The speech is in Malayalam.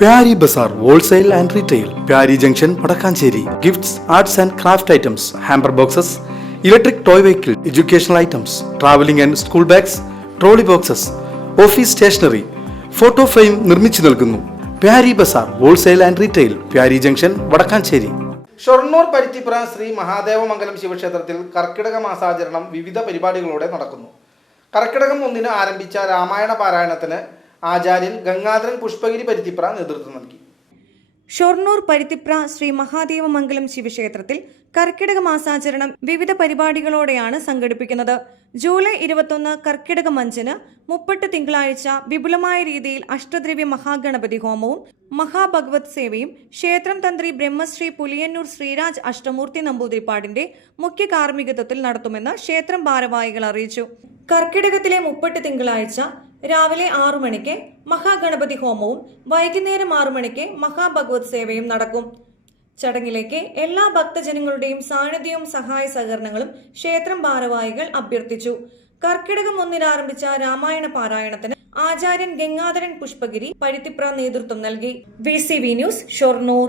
Pyari Bazar wholesale and retail Pyari junction Vadakkanchery. Gifts arts and craft items hamper boxes electric toy vehicle educational items travelling and school bags trolley boxes office stationery photo frame നിർമ്മിച്ചു നൽകുന്നു. Pyari Bazar wholesale and retail Pyari junction Vadakkanchery. Shoranur Paruthipura Sri Mahadevamangalam ശിവക്ഷേത്രത്തിൽ കർക്കിടക മാസാചരണം വിവിധ പരിപാടികളോടെ നടക്കുന്നു. കർക്കിടകം ഒന്നിന് ആരംഭിച്ച രാമായണ പാരായണത്തിന് ആചാര്യൻ ഗംഗാധരൻ പുഷ്പഗിരി പരുത്തിപ്ര നേതൃത്വം നൽകി. ഷൊർണൂർ പരുത്തിപ്ര ശ്രീ മഹാദേവമംഗലം ശിവക്ഷേത്രത്തിൽ കർക്കിടക മാസാചരണം വിവിധ പരിപാടികളോടെയാണ് സംഘടിപ്പിക്കുന്നത്. ജൂലൈ ഇരുപത്തൊന്ന് കർക്കിടക അഞ്ചിന് മുപ്പട്ട് തിങ്കളാഴ്ച വിപുലമായ രീതിയിൽ അഷ്ടദ്രവ്യ മഹാഗണപതി ഹോമവും മഹാഭഗവത് സേവയും ക്ഷേത്രം തന്ത്രി ബ്രഹ്മശ്രീ പുലിയന്നൂർ ശ്രീരാജ് അഷ്ടമൂർത്തി നമ്പൂതിരിപ്പാടിന്റെ മുഖ്യ കാർമ്മികത്വത്തിൽ നടത്തുമെന്ന് ക്ഷേത്രം ഭാരവാഹികൾ അറിയിച്ചു. കർക്കിടകത്തിലെ മുപ്പട്ട് തിങ്കളാഴ്ച രാവിലെ ആറു മണിക്ക് മഹാഗണപതി ഹോമവും വൈകുന്നേരം ആറു മണിക്ക് മഹാഭഗവത് സേവയും നടക്കും. ചടങ്ങിലേക്ക് എല്ലാ ഭക്തജനങ്ങളുടെയും സാന്നിധ്യവും സഹായ സഹകരണങ്ങളും ക്ഷേത്രം ഭാരവാഹികൾ അഭ്യർത്ഥിച്ചു. കർക്കിടകം ഒന്നിൽ ആരംഭിച്ച രാമായണ പാരായണത്തിന് ആചാര്യൻ ഗംഗാധരൻ പുഷ്പഗിരി പരുത്തിപ്ര നേതൃത്വം നൽകി. V news Shoranur.